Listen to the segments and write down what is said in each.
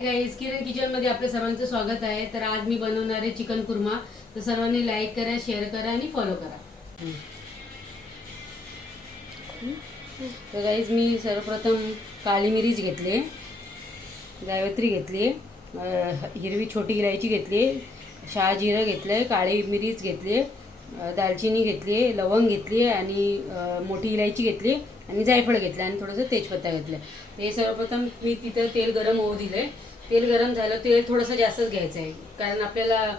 Guys, किरण kitchen मध्ये आपल्या सर्वांचं स्वागत आहे. तर आज मी बनवणार आहे चिकन कुर्मा. तर सर्वांनी लाईक करा, शेअर करा आणि फॉलो करा. तर गाईज, मी सर्वप्रथम काळी मिरीच घेतली, जायवत्री घेतली, हिरवी छोटी इलायची घेतली, शहाजिरं घेतलं, काळी मिरीच घेतली, दालचिनी घेतली, लवंग घेतली आणि मोठी इलायची घेतली आणि जायफळ घेतलं आणि थोडंसं तेजपत्ता घेतलं. हे सर्वप्रथम मी तिथं तेल गरम होऊ दिले. तेल गरम झालं, तेल थोडंसं जास्तच घ्यायचं आहे कारण आपल्याला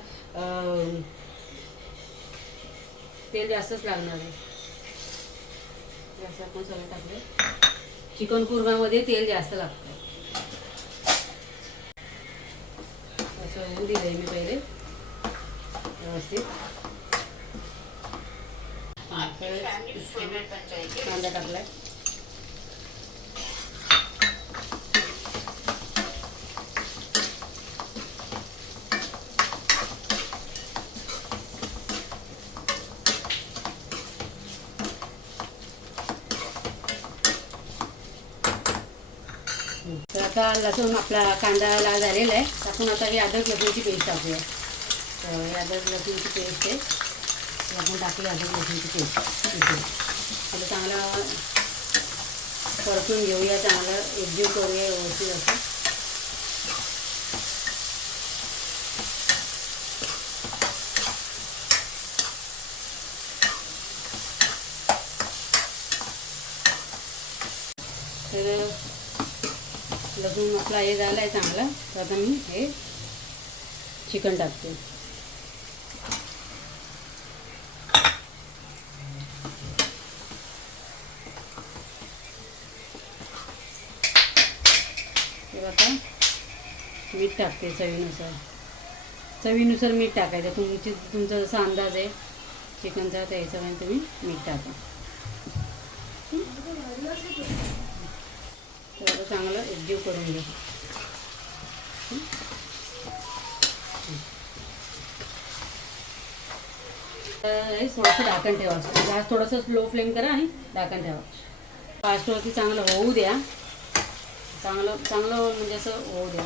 तेल जास्तच लागणार आहे. जास्त आपण सगळं टाकले, चिकन कुर्म्यामध्ये तेल जास्त लागतं. असं होऊ दिलं मी पहिले व्यवस्थित. कांदा टाकलाय, तर आता लसूण आपला कांदा लाल झालेला आहे. आपण आता ही अद्रक लसूणची पेस्ट टाकूया. तर ही अद्रक लसूणची पेस्ट आहे, आपण टाकली अद्रक लसूणची पेस्ट. त्याला चांगला परतून घेऊया, चांगलं एकजीव करूया व्यवस्थित असं. तर लसूण आपला हे झालं आहे चांगला. तर आता मी हे चिकन टाकते. तर आता मीठ टाकते चवीनुसार. चवीनुसार मीठ टाकायचं. तुमचा जसा अंदाज आहे चिकनचा त्या हिशोबाने तुम्ही मीठ टाका. तर आता चांगलं एकजीव करून घ्या. थोडंसं झाकण ठेवा. गॅस थोडंसं लो फ्लेम करा आणि झाकण ठेवा. फास्टवरती चांगलं होऊ द्या. चांगलं चांगलं म्हणजे असं होऊ द्या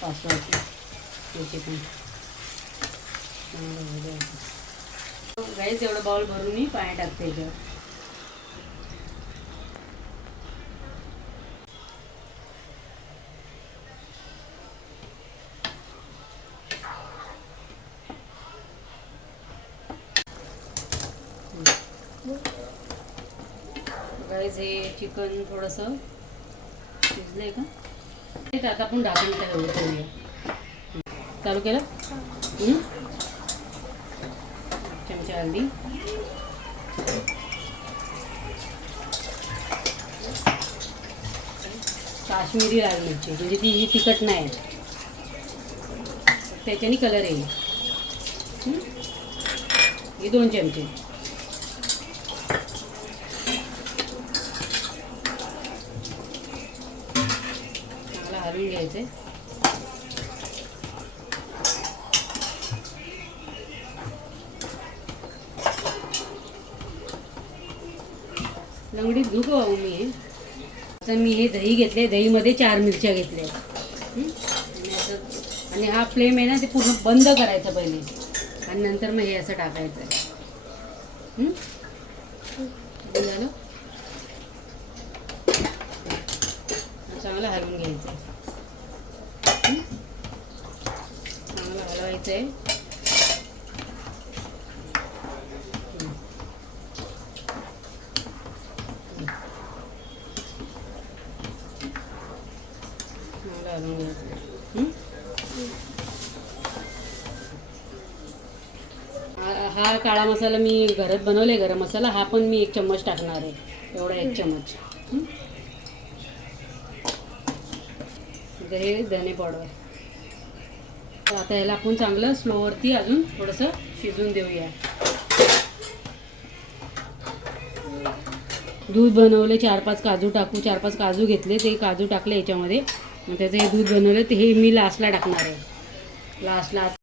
फास्टवरती. हे चिकन चांगलं होऊ द्या. गाईस, एवढं बाउल भरून मी पाणी टाकते याच्यावर. गाईस, हे चिकन थोडंसं शिजलंय का ते आता आपण ढाकण ठेवूया. चालू केलं. चमचा हळदी, काश्मीरी लाल मिरची, म्हणजे ती ही तिखट नाही, त्याच्याने कलर येईल. हे 2 चमचे. चांगला हलवून घ्यायचे. लंगडीत घेऊ का मी हे. आता मी हे दही घेतले, दहीमध्ये 4 मिरच्या घेतल्या. आणि हा फ्लेम आहे ना, ते पूर्ण बंद करायचं पहिले आणि नंतर मग हे असं टाकायचं. झालं. चांगलं हलवून घ्यायचं. चांगलं हलवायचं आहे. हा काळा मसाला मी घरात बनवले, गरम मसाला. हा पण मी 1 चम्मच टाकणार आहे. एवढा 1 चम्मच. हे धने पावडर. तर आता ह्याला आपण चांगलं स्लोवरती अजून थोडंसं शिजून देऊया. दूध बनवले, 4-5 काजू टाकू. 4-5 काजू घेतले, ते काजू टाकले याच्यामध्ये. त्याचं हे दूध बनवलं, ते हे मी लास्टला टाकणार आहे. लास्टला